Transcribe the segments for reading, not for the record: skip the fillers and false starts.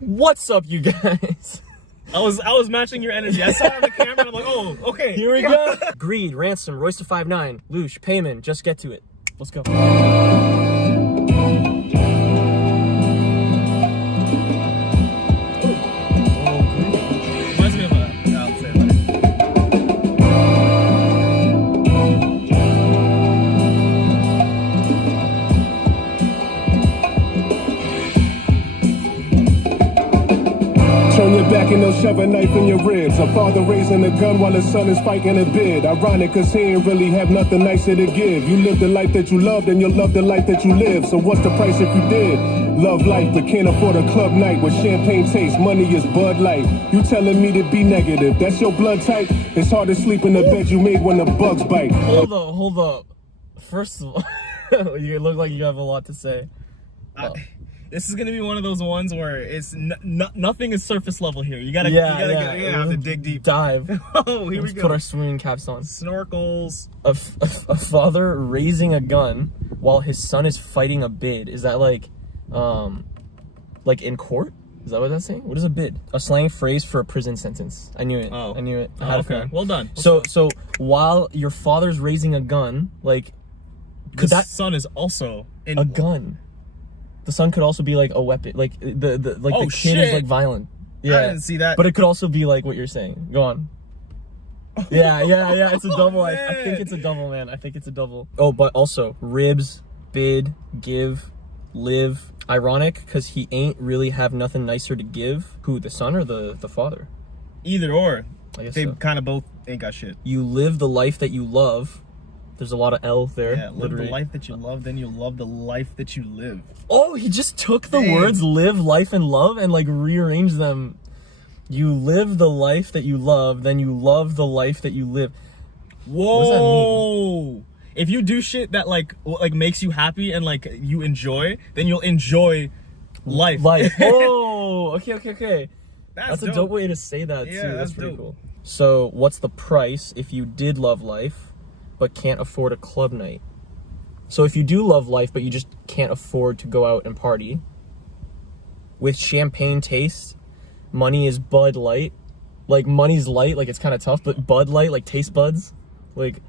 What's up, you guys? I was matching your energy. I saw it on the camera and I'm like, oh, okay. Here we go. Greed, Ransom, Royce to 5'9", Loosh, Payman, just get to it. Let's go. Reminds me of I'll say it later. Turn your back and they'll shove a knife in your ribs. A father raising a gun while his son is fighting a bid. Ironic cause he ain't really have nothing nicer to give. You live the life that you loved and you'll love the life that you live. So what's the price if you did? Love life but can't afford a club night with champagne taste. Money is Bud Light. You telling me to be negative, that's your blood type? It's hard to sleep in the bed you made when the bugs bite. Hold up. First of all, you look like you have a lot to say. This is gonna be one of those ones where it's nothing is surface level here. You gotta have to dig deep. Dive. Oh, here we go. Put our swimming caps on. Snorkels. A father raising a gun while his son is fighting a bid. Is that like in court? Is that what that's saying? What is a bid? A slang phrase for a prison sentence. I knew it. Oh. I knew it. I Oh, had okay. it. Well done. So while your father's raising a gun, like, could that son is also in a gun? The son could also be like a weapon. Like the kid is like violent. Yeah, I didn't see that. But it could also be like what you're saying. Go on. Yeah. It's a double. I think it's a double, man. I think it's a double. Oh, but also ribs, bid, give, live. Ironic, because he ain't really have nothing nicer to give. Who, the son or the father? Either or. I guess they so. kind of both ain't got shit. You live the life that you love. There's a lot of L there. Yeah, live the life that you love, then you'll love the life that you live. Oh, he just took the words live, life, and love and like rearranged them. You live the life that you love, then you love the life that you live. Whoa! What does that mean? If you do shit that like makes you happy and like you enjoy, then you'll enjoy life. Oh, okay. That's dope. a dope way to say that too. Yeah, That's that's pretty dope. cool. So, what's the price if you did love life but can't afford a club night? So if you do love life but you just can't afford to go out and party, with champagne taste, money is Bud Light. Like, money's light, like it's kind of tough, but Bud Light, like taste buds, like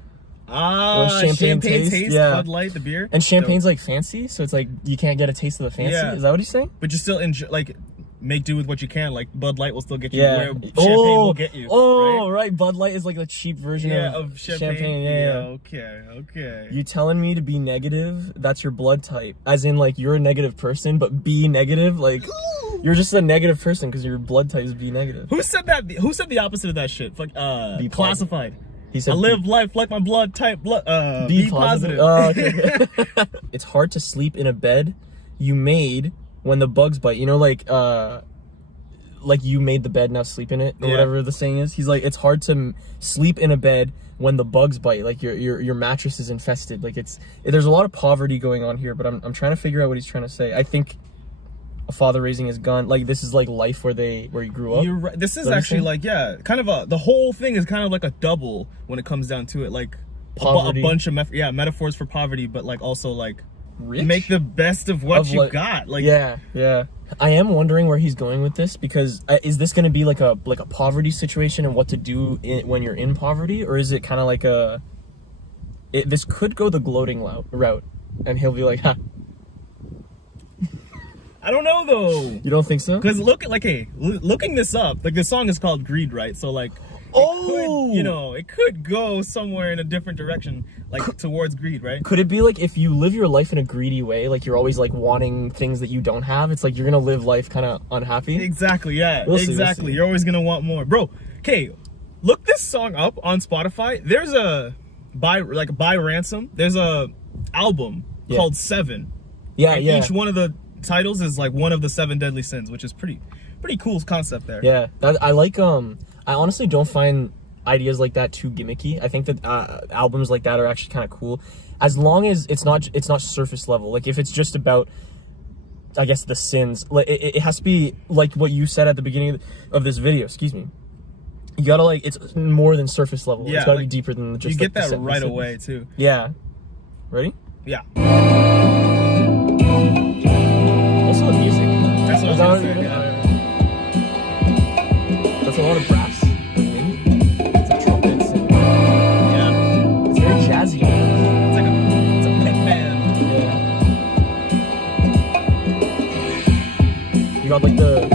champagne taste, yeah. Bud Light, the beer. And champagne's like fancy, so it's like you can't get a taste of the fancy. Yeah. Is that what he's saying? But you still enjoy, like, make do with what you can. Like Bud Light will still get you Yeah. where champagne will get you. Right. Bud Light is like the cheap version of champagne. Yeah. Okay. You telling me to be negative? That's your blood type. As in, like, you're a negative person, but be negative? Like, you're just a negative person because your blood type is B negative. Who said that? Who said the opposite of that shit? Like, Be classified. He said I live life like my blood type. Be positive. Oh, okay. It's hard to sleep in a bed you made when the bugs bite. You know, like you made the bed, now sleep in it, or whatever the saying is. He's like, it's hard to sleep in a bed when the bugs bite. Like your mattress is infested. Like there's a lot of poverty going on here, but I'm trying to figure out what he's trying to say. I think a father raising his gun, like, this is like life where you grew up. You're right. This is actually like, kind of the whole thing is kind of like a double when it comes down to it. Like a bunch of metaphors for poverty, but like also like rich? Make the best of what you got. Like, yeah. I am wondering where he's going with this, because is this going to be like a poverty situation and what to do when you're in poverty, or is it kind of like this could go the gloating route, and he'll be like, ha. I don't know though. You don't think so? Because looking this up, like, the song is called Greed, right? So like, it could go somewhere in a different direction, like towards greed, right? Could it be like, if you live your life in a greedy way, like you're always like wanting things that you don't have, it's like you're gonna live life kind of unhappy? Exactly, yeah. We'll see. You're always gonna want more. Bro, okay, look this song up on Spotify. There's by Ransom, there's a album called 7. Yeah, and each one of the titles is like one of the 7 deadly sins, which is pretty cool concept there. Yeah, I like I honestly don't find ideas like that too gimmicky. I think that albums like that are actually kind of cool, as long as it's not surface level. Like, if it's just about, I guess, the sins, like it has to be like what you said at the beginning of this video. Excuse me. You gotta, like, it's more than surface level. Yeah, it's gotta be deeper than just. You get that right away too. Yeah. Ready? Yeah. Also the music. That's what I was gonna say. Yeah. a lot of brass and wind. It's like trumpets and Yeah. it's very jazzy. It's a pet band. Yeah. You got like the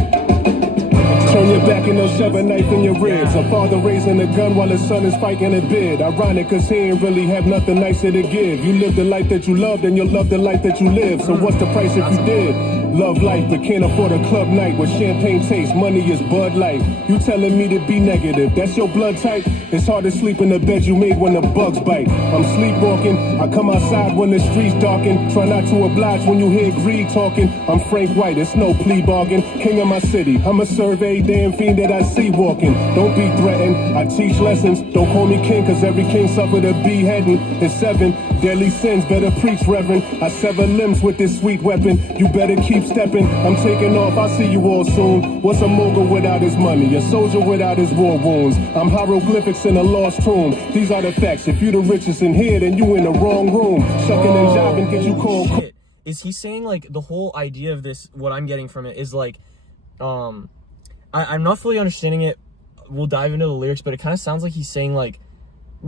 Turn your back and they'll shove a knife in your ribs. A father raising a gun while his son is fighting a bid. Ironic cause he ain't really have nothing nicer to give. You live the life that you loved and you'll love the life that you live. So what's the price if you did? Love life but can't afford a club night with champagne taste. Money is Bud Light. You telling me to be negative, that's your blood type? It's hard to sleep in the bed you made when the bugs bite. I'm sleepwalking, I come outside when the streets darken. Try not to oblige when you hear greed talking. I'm Frank White, it's no plea bargain. King of my city, I'ma survey damn fiend that I see walking. Don't be threatened, I teach lessons. Don't call me king cause every king suffered a beheading. It's 7 deadly sins, better preach reverend. I sever limbs with this sweet weapon. You better keep stepping, I'm taking off, I'll see you all soon. What's a mogul without his money? A soldier without his war wounds. I'm hieroglyphics in a lost tomb. These are the facts, if you the richest in here then you in the wrong room. Shucking and jiving get you called. Shit. Is he saying like the whole idea of this, what I'm getting from it is like, I'm not fully understanding it. We'll dive into the lyrics, but it kind of sounds like he's saying like,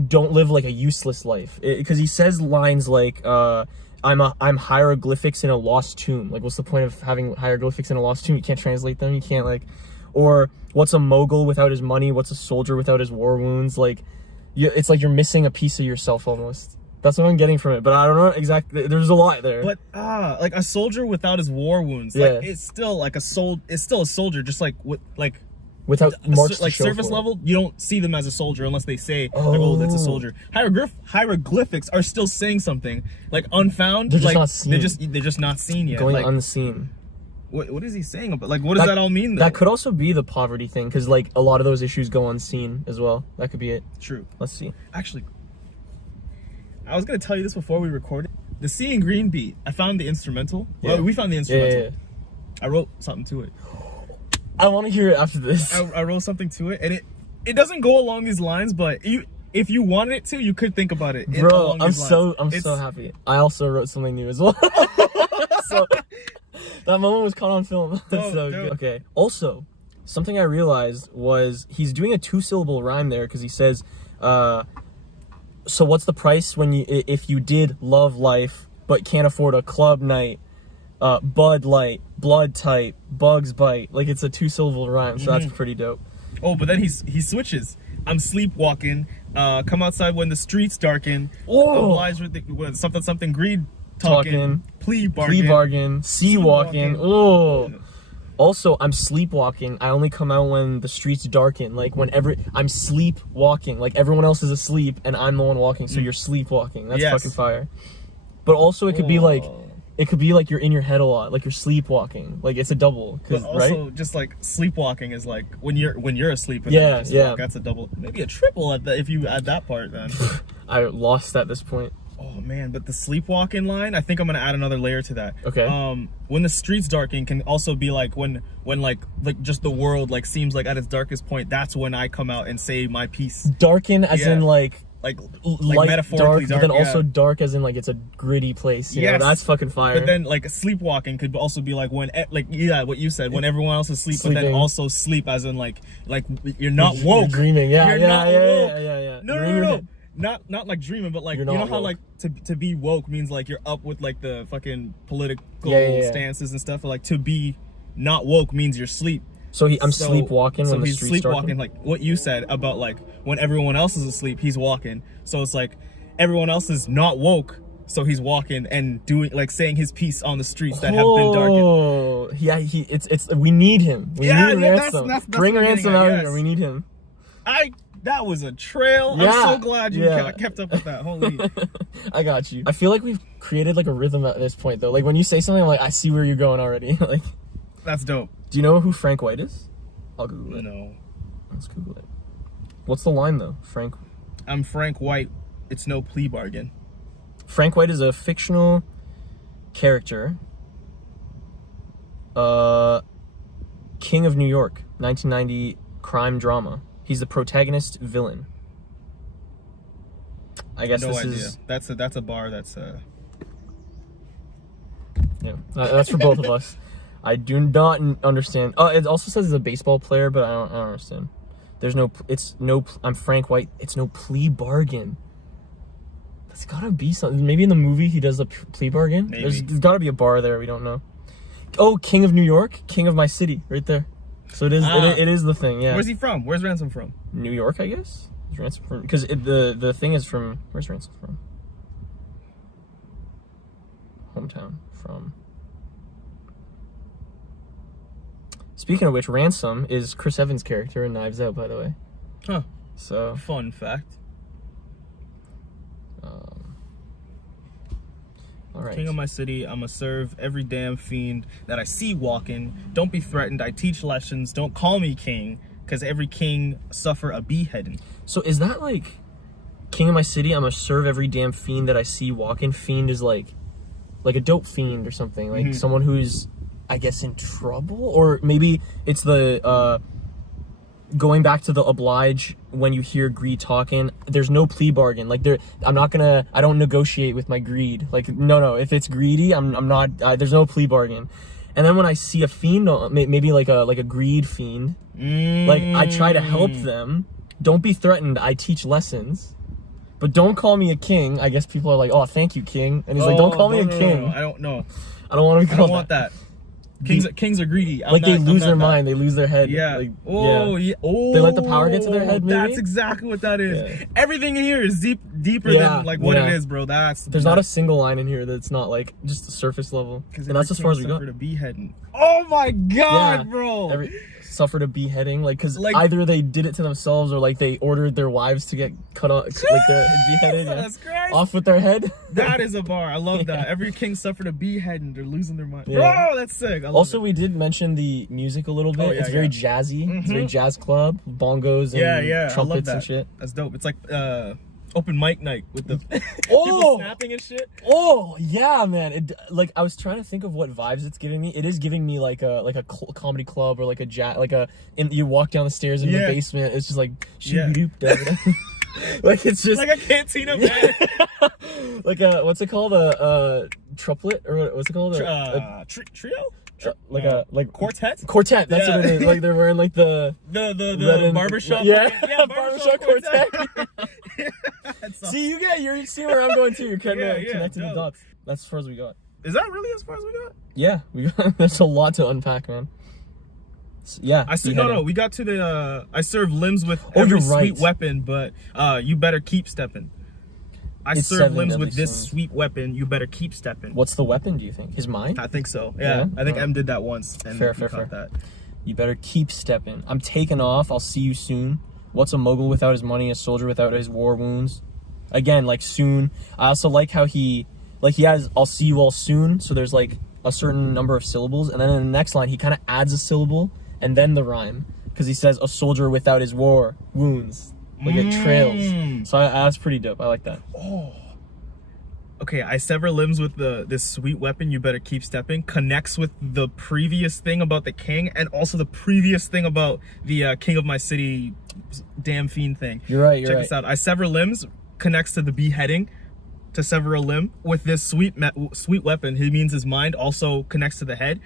don't live like a useless life. Because he says lines like, I'm hieroglyphics in a lost tomb. Like, what's the point of having hieroglyphics in a lost tomb? You can't translate them. You can't like, or what's a mogul without his money? What's a soldier without his war wounds? Like, it's like you're missing a piece of yourself almost. That's what I'm getting from it, but I don't know exactly. There's a lot there. But like a soldier without his war wounds, Yeah. like it's still like it's still a soldier, just like without marks like to show surface for it. level, you don't see them as a soldier unless they say, like, oh, that's a soldier. Hieroglyphics are still saying something. Like unfound, They're just like not seen. they're just not seen yet. Going like, unseen. What is he saying about? Like, what does that all mean? Though? That could also be the poverty thing, because like a lot of those issues go unseen as well. That could be it. True. Let's see. Actually, I was gonna tell you this before we recorded. The Seeing Green beat, I found the instrumental. Yeah. Well, we found the instrumental. Yeah. I wrote something to it. I want to hear it after this. I wrote something to it, and it doesn't go along these lines, but if you wanted it to, you could think about it. Bro, I'm so happy. I also wrote something new as well. So that moment was caught on film. That's so good. Okay. Also, something I realized was he's doing a 2-syllable rhyme there because he says, so what's the price if you did love life but can't afford a club night? Bud Light, blood type, bugs bite. Like, it's a 2-syllable rhyme, so that's pretty dope. Oh, but then he switches. I'm sleepwalking. Come outside when the streets darken. Oh. Oblige with something greed talking. Plea bargain. Sea walking. Oh. Also, I'm sleepwalking. I only come out when the streets darken. Like, I'm sleepwalking. Like, everyone else is asleep and I'm the one walking, so you're sleepwalking. That's fucking fire. But also, it could be like you're in your head a lot, like you're sleepwalking. Like, it's a double, But also, right? just like sleepwalking is like when you're asleep. And Yeah, then you just yeah. walk. That's a double, maybe a triple if you add that part. Then I lost at this point. oh man, but the sleepwalking line, I think I'm gonna add another layer to that. Okay. When the streets darken can also be like when like just the world like seems like at its darkest point. That's when I come out and say my piece. Darken as in like light, metaphorically dark, but then yeah. also dark as in like it's a gritty place. You know? That's fucking fire. But then like sleepwalking could also be like when what you said, when everyone else is asleep, but then also sleep as in like you're not woke. You're dreaming. Yeah, you're yeah, not yeah, woke. yeah. No. Not like dreaming, but like, you know how woke. like to be woke means like you're up with like the fucking political stances and stuff. Or, like to be not woke means you're asleep. So I'm sleepwalking when the streets sleepwalking, darken? like what you said about like when everyone else is asleep, he's walking. So it's like everyone else is not woke, so he's walking and doing like saying his piece on the streets that have been darkened. Oh, yeah. We need him. We need Ransom. That's Bring what I'm Ransom getting at, out yes. here. We need him. That was a trail. Yeah, I'm so glad you kept up with that. Holy. I got you. I feel like we've created like a rhythm at this point though. Like when you say something, I'm like, I see where you're going already. Like, that's dope. do you know who Frank White is? I'll Google it. No. Let's Google it. What's the line though? I'm Frank White. It's no plea bargain. Frank White is a fictional character. King of New York, 1990 crime drama. He's the protagonist villain. I guess no this idea. is That's a bar. That's yeah. That's for both of us. I do not understand. Oh, it also says he's a baseball player, but I don't understand. There's no, I'm Frank White. It's no plea bargain. That's gotta be something. Maybe in the movie he does a plea bargain. Maybe. There's gotta be a bar there. We don't know. Oh, King of New York, King of my city, right there. So it is. It is the thing. Yeah. Where's he from? Where's Ransom from? New York, I guess. Is Ransom from? Because the thing is from. Where's Ransom from? Hometown from. Speaking of which, Ransom is Chris Evans' character in Knives Out, by the way. Huh. So. Fun fact. All right. King of my city, I'ma serve every damn fiend that I see walking. Don't be threatened, I teach lessons. Don't call me king, because every king suffer a beheading. So is that like, King of my city, I'ma serve every damn fiend that I see walking? Fiend is like a dope fiend or something. Like someone who's, I guess, in trouble? Or maybe it's the, going back to the oblige, when you hear greed talking, there's no plea bargain. Like I don't negotiate with my greed. Like, no, if it's greedy, I'm not, there's no plea bargain. And then when I see a fiend, maybe like a greed fiend, like I try to help them. Don't be threatened, I teach lessons. But don't call me a king. I guess people are like, oh, thank you, king. And he's like, don't call me a king. No, I don't know. I don't want to be called I don't want that. Kings are greedy. They lose their mind. They lose their head. Yeah. Like, yeah. Oh. They let the power get to their head, maybe? That's exactly what that is. Yeah. Everything in here is deeper than like what it is, bro. There's not a single line in here that's not like just the surface level. And that's as far as we go. Suffered a beheading. Oh my god, bro. Suffered a beheading, like, because either they did it to themselves or like they ordered their wives to get cut off, like they're beheaded. That's Christ. Off with their head. That is a bar. I love that. Every king suffered a beheading. They're losing their mind. Yeah. Bro, that's sick. Also, we did mention the music a little bit. It's very jazzy. It's very jazz club, bongos and trumpets and shit. That's dope. It's like open mic night with the people snapping and shit. Oh yeah, man! Like I was trying to think of what vibes it's giving me. It is giving me like a comedy club or like a jazz, you walk down the stairs in the basement. It's just like like it's just like a cantina band. Like what's it called, a triplet, or what's it called, trio? Like quartet. That's what it is. Like they're wearing like the barbershop. Barbershop quartet. See, you see where I'm going to. You're kind of connecting the dots. That's as far as we got. Is that really as far as we got? Yeah, we got. There's a lot to unpack, man. Yeah. We got to the I serve limbs with every sweet weapon, but you better keep stepping. I serve limbs with this sweet weapon. You better keep stepping. What's the weapon, do you think? His mind? I think so. Yeah. I think M did that once. And fair. That. You better keep stepping. I'm taking off. I'll see you soon. What's a mogul without his money? A soldier without his war wounds? Again, like soon. I also like how he has, I'll see you all soon. So there's like a certain number of syllables. And then in the next line, he kind of adds a syllable and then the rhyme. Because he says a soldier without his war wounds. Like it trails. So that's pretty dope. I like that. Oh. Okay, I sever limbs with this sweet weapon. You better keep stepping. Connects with the previous thing about the king, and also the previous thing about the king of my city, damn fiend thing. You're right. Check this out. I sever limbs connects to the beheading. To sever a limb with this sweet weapon. He means his mind. Also connects to the head.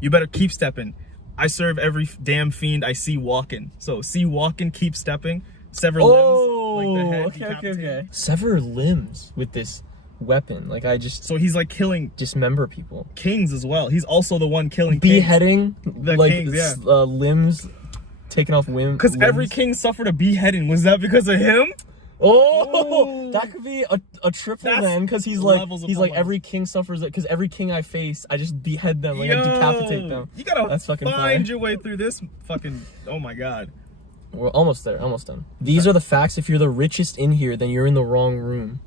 You better keep stepping. I serve every damn fiend I see walking. So see walking, keep stepping, sever limbs, like the head. Okay. Sever limbs with this weapon. Like so he's like killing, dismember people. Kings as well. He's also the one killing beheading the like kings, limbs, taking off limbs. Because every king suffered a beheading. Was that because of him? Oh, that could be a triple then, because he's like every king suffers it, because every king I face, I just behead them, like I decapitate them. You gotta find your way through this fucking. Oh my god. We're almost there, almost done. These are the facts. If you're the richest in here, then you're in the wrong room.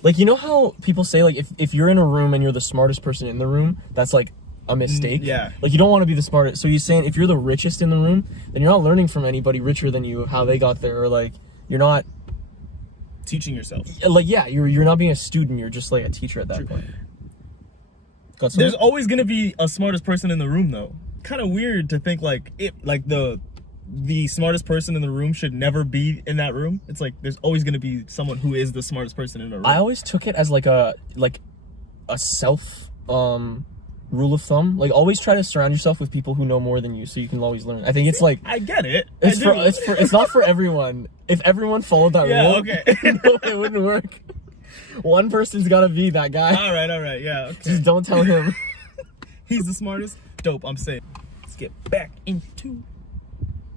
Like, you know how people say, like, if you're in a room and you're the smartest person in the room, that's like a mistake. Yeah. Like, you don't want to be the smartest. So you're saying if you're the richest in the room, then you're not learning from anybody richer than you how they got there, or like you're not teaching yourself. Like, yeah, you're not being a student, you're just like a teacher at that point. There's always gonna be a smartest person in the room though. Kind of weird to think like the smartest person in the room should never be in that room. It's like there's always gonna be someone who is the smartest person in the room. I always took it as like a self rule of thumb. Like, always try to surround yourself with people who know more than you, so you can always learn. I think it's like I get it. it's not for everyone. If everyone followed that rule, okay. no, it wouldn't work. One person's gotta be that guy. All right, yeah. Okay. Just don't tell him. He's the smartest. Dope. I'm saying. Let's get back into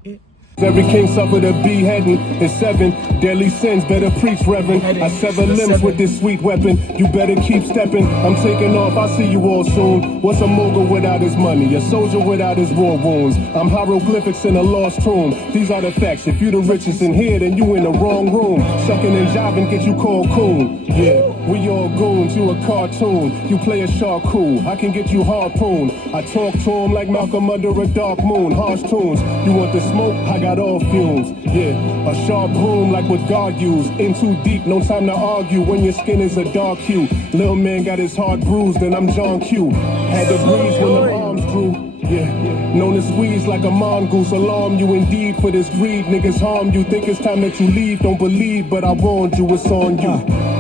it. Every king suffered a beheading. It's 7 deadly sins. Better preach, Reverend. I sever limbs with this sweet weapon. You better keep stepping. I'm taking off. I'll see you all soon. What's a mogul without his money? A soldier without his war wounds. I'm hieroglyphics in a lost tomb. These are the facts. If you the richest in here, then you in the wrong room. Shucking and jiving get you called coon. Yeah, we all goons. You a cartoon. You play a shark cool. I can get you harpoon. I talk to him like Malcolm under a dark moon. Harsh tunes. You want the smoke? I got all fumes. Yeah, a sharp broom like what God used. In too deep, no time to argue when your skin is a dark hue. Little man got his heart bruised and I'm John Q. Had to breeze when the arms drew. Yeah, known to squeeze like a mongoose. Alarm you indeed for this greed. Niggas harm you. Think it's time that you leave. Don't believe, but I warned you. It's on you.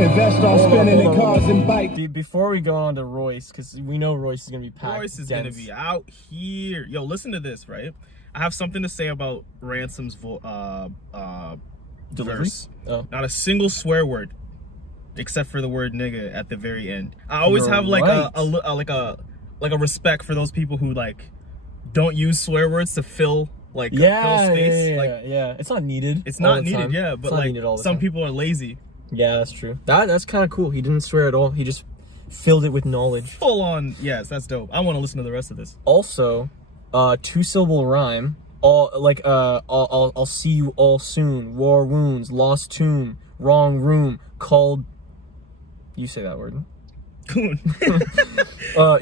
Invest on spending in cars and bikes. Before we go on to Royce, because we know Royce is gonna be packed. Royce is gonna be out here. Yo, listen to this, right? I have something to say about Ransom's verse. Oh. Not a single swear word, except for the word nigga at the very end. I always have like right. a respect for those people who like don't use swear words to fill fill space. Yeah. It's not needed. It's not needed, yeah. But like some people are lazy. Yeah, that's true. That's kind of cool. He didn't swear at all. He just filled it with knowledge. Full on, yes, that's dope. I want to listen to the rest of this. Also, 2-syllable rhyme. I'll see you all soon. War wounds, lost tomb, wrong room, called. You say that word. Goon.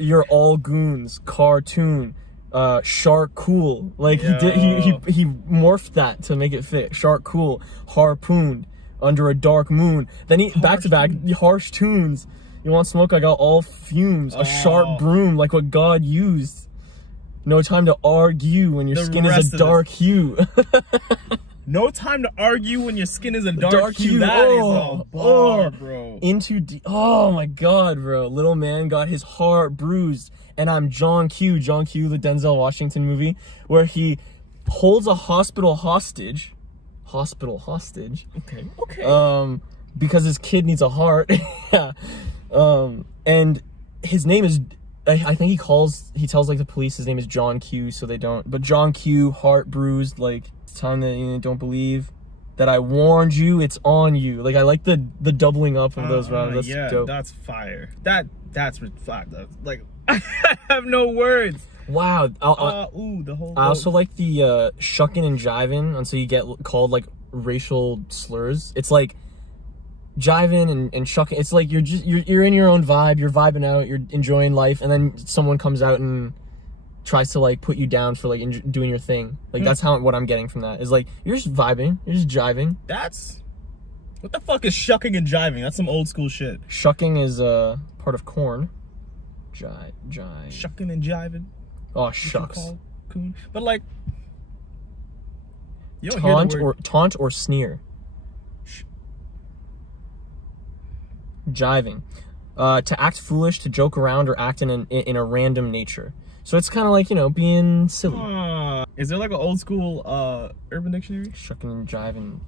You're all goons. Cartoon. Shark cool. Like he morphed that to make it fit. Shark cool. Harpooned under a dark moon. Then he back to back harsh tunes. You want smoke? I got all fumes. A sharp broom like what God used. No time to argue when your skin is a dark hue. No time to argue when your skin is a dark hue. That is a bar, bro. Oh my God, bro. Little man got his heart bruised. And I'm John Q, the Denzel Washington movie, where he holds a hospital hostage. Okay. Because his kid needs a heart. Yeah. And his name is, I think he tells like the police his name is John Q, so they don't. But John Q, heart bruised, like it's time that you don't believe that I warned you, it's on you. Like I like the doubling up of those rounds. That's dope. That's fire. That's like I have no words. Wow. The whole. I also like the shucking and jiving until you get called like racial slurs. It's like jiving and shucking. It's like you're in your own vibe. You're vibing out. You're enjoying life, and then someone comes out and tries to like put you down for like doing your thing. Like that's what I'm getting from that is like you're just vibing. You're just jiving. What the fuck is shucking and jiving? That's some old school shit. Shucking is part of corn. Jive. Shucking and jiving. Oh shucks. Coon. But like, you don't taunt or sneer. Jiving. To act foolish, to joke around, or act in a random nature. So it's kind of like, being silly. Is there like an old school Urban Dictionary? Shucking and jiving.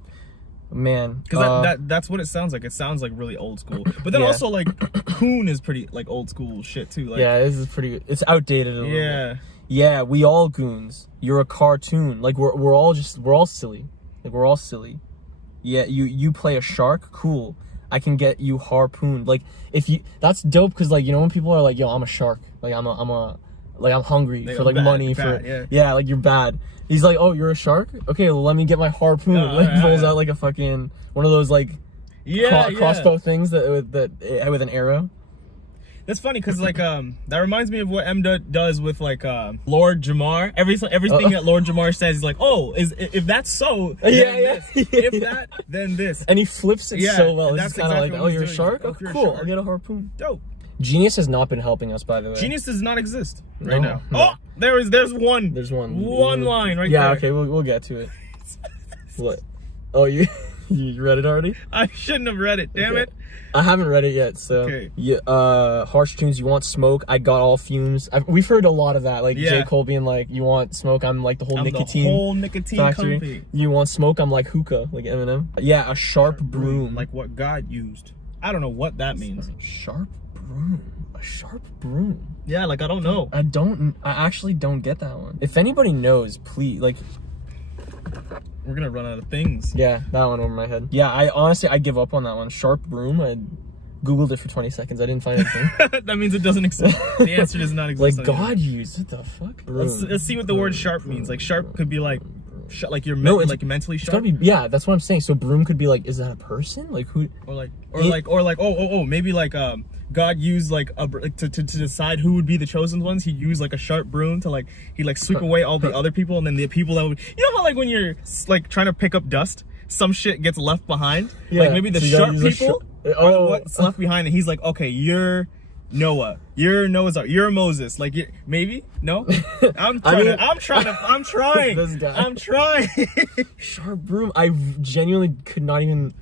Man. Because that's what it sounds like. It sounds like really old school. But then also like coon is pretty like old school shit too. Like, yeah, this is pretty. It's outdated a little bit. Yeah, we all goons. You're a cartoon. Like we're all silly. Like we're all silly. Yeah, you play a shark. Cool. I can get you harpooned. Like that's dope because like when people are like, yo, I'm a shark. Like I'm hungry for like money yeah, like you're bad. He's like, oh, you're a shark? Okay, well, let me get my harpoon. Like pulls out like a fucking one of those like crossbow things that with an arrow. That's funny because like that reminds me of what M does with like Lord Jamar. Everything that Lord Jamar says, he's like, oh, if that's so, then this. If that, then this. And he flips it so well. It's kind of exactly like, oh, you're a shark? Like, oh, cool. I'll get a harpoon. Dope. Genius has not been helping us, by the way. Genius does not exist right now. Oh, there's one. There's one. One line right there. Yeah, okay, we'll get to it. What? Oh, you. You read it already? I shouldn't have read it. Damn Okay. it. I haven't read it yet, so. Okay. Yeah, harsh tunes, you want smoke, I got all fumes. We've heard a lot of that, like Yeah. J. Cole being like, you want smoke, I'm like the whole I'm nicotine the whole nicotine factory. company. You want smoke, I'm like hookah, like Eminem. Yeah, a sharp broom. Like what God used. I don't know what that means. Sharp broom. A sharp broom. Yeah, like I don't know. I actually don't get that one. If anybody knows, please, like, We're gonna run out of things. yeah, that one over my head. Yeah, I give up on that one. Sharp broom, I Googled it for 20 seconds. I didn't find anything. That means it doesn't exist. The answer does not exist. Like, God used it, the fuck? Let's see what the word sharp means. Like sharp could be like, like you're No, it's- like mentally It's sharp. gotta be, yeah, that's what I'm saying. So broom could be like, is that a person? Like who? Maybe like God used like to decide who would be the chosen ones. He used like a sharp broom to like sweep away all the other people, and then the people that would, you know how like when you're like trying to pick up dust, some shit gets left behind. Yeah, Like maybe the so you gotta sharp use a people are what's left behind, and he's like, okay, you're Noah, you're Noah's Ark, you're Moses. Like maybe no, I'm trying. This guy. I'm trying. Sharp broom. I genuinely could not even.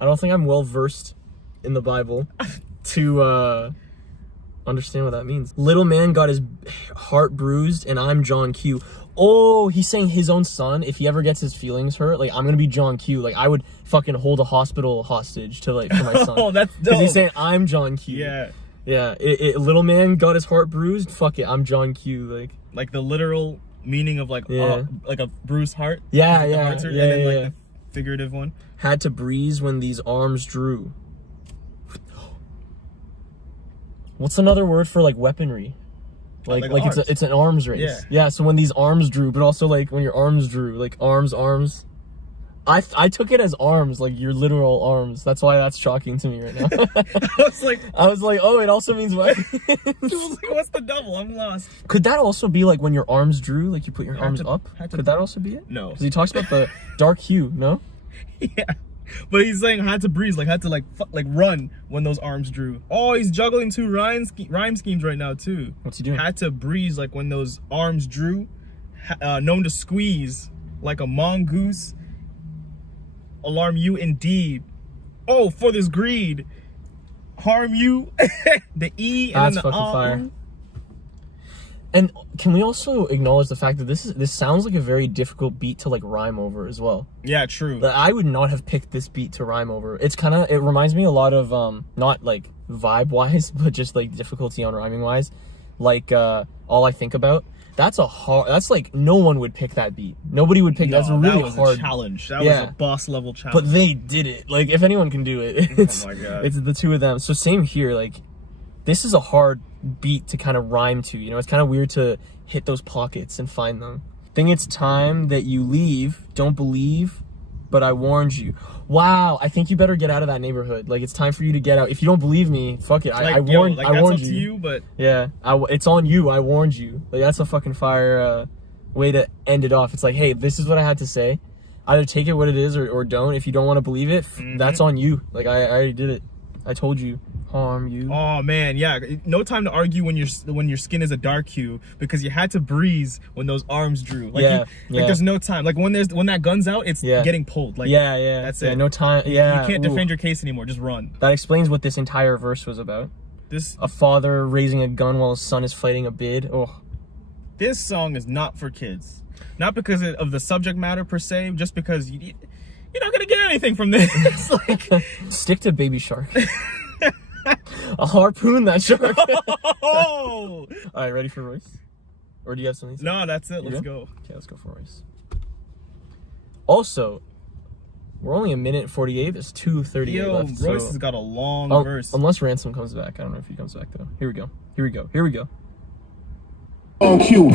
I don't think I'm well versed in the Bible to understand what that means. Little man got his heart bruised, and I'm John Q. Oh, he's saying his own son, if he ever gets his feelings hurt, like, I'm gonna be John Q. Like, I would fucking hold a hospital hostage to, like, for my son. Oh, that's dope. Because he's saying, I'm John Q. Yeah. Yeah, little man got his heart bruised, fuck it, I'm John Q. Like the literal meaning of like Yeah. like a bruised heart. Yeah, Like the yeah, heart, yeah, and then yeah, like yeah. the figurative one. Had to breeze when these arms drew. What's another word for, like, weaponry? Like arms. it's an arms race. Yeah. Yeah, so when these arms drew, but also, like, when your arms drew, like, arms. I took it as arms, like your literal arms. That's why that's shocking to me right now. I was like, oh, it also means weapons. what's the double? I'm lost. Could that also be like when your arms drew, like you put your arms up? had to- Could that also be it? No. Because he talks about the dark hue, no? Yeah. But he's saying had to breeze, like had to like run when those arms drew. Oh, he's juggling two rhyme schemes right now too. What's he doing? Had to breeze like when those arms drew. Known to squeeze like a mongoose. Alarm you indeed. Oh, for this greed. Harm you. The E and That's the fucking R. fire. And can we also acknowledge the fact that this sounds like a very difficult beat to, like, rhyme over as well? Yeah, true. That I would not have picked this beat to rhyme over. It reminds me a lot of not like vibe wise, but just like difficulty on rhyming wise. Like All I Think About. That's like no one would pick that beat. Nobody would pick that's a really that was hard a challenge. That Yeah. was a boss level challenge. But they did it. Like, if anyone can do it, it's, Oh my God. it's the two of them. So same here. Like, this is a hard beat to kind of rhyme to. You know, it's kind of weird to hit those pockets and find them. Think it's time that you leave. Don't believe, but I warned you. Wow, I think you better get out of that neighborhood. Like, it's time for you to get out. If you don't believe me, fuck it. I warned. Like, I that's warned up to you, but Yeah, it's on you. I warned you. Like, that's a fucking fire way to end it off. It's like, hey, this is what I had to say. Either take it what it is or don't. If you don't want to believe it, that's on you. Like, I already did it. I told you. Harm you. oh man, yeah. No time to argue when your skin is a dark hue because you had to breeze when those arms drew. Like, Yeah, like there's no time. Like when that gun's out, it's Yeah. getting pulled. Like Yeah. that's Yeah, it. no time. Yeah. You can't ooh. defend your case anymore. Just run. That explains what this entire verse was about. This A father raising a gun while his son is fighting a bid. Oh. this song is not for kids. Not because of the subject matter per se, just because you're not gonna get anything from this. Like, Stick to Baby Shark. I'll harpoon that shark. oh All right, ready for Royce? Or do you have something? to say? no, that's it. Let's do? go. Okay, let's go for Royce. Also, we're only a minute 48. There's 2:38 Yo, left. Royce so, has got a long verse. Unless Ransom comes back. I don't know if he comes back though. Here we go. On cue.